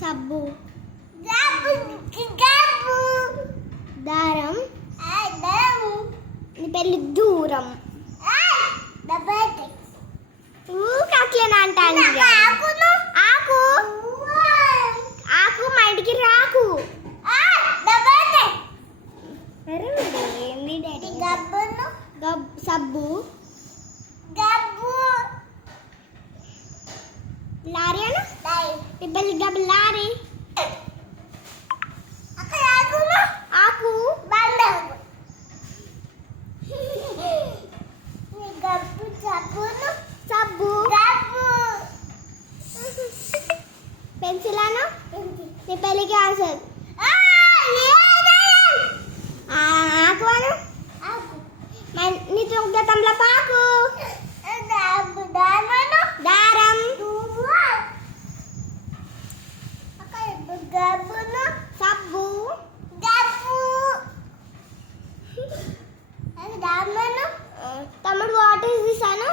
సబ్బు. గబ్బు దారం. దరం నీ పెళ్ళి దూరం. ఊకట్లేనా అంటాను. ఆకును ఆకు. ఆకు మా ఇంటికి రాకు. అరే ఏంది డాడీ? గబ్బును సబ్బు. గబ్బు లారీ అను. లై నీ పెళ్ళి గబ్బు లారీ. అక్కడ ఆకును ఆకు. బండకు నీ గబ్బు సబ్బును సబ్బు. గబ్బు పెన్సిల్ అను. నీ పెళ్ళికి ఆన్సర్. ఆకు అను. ఆకు నీ గతంలో పాకు. గబ్బు దామను దారం. అక్కడ గబ్బును సబ్బు. గబ్బు అది దామను తమ్ముడు వాట్ ఈస్ దిస్ అను.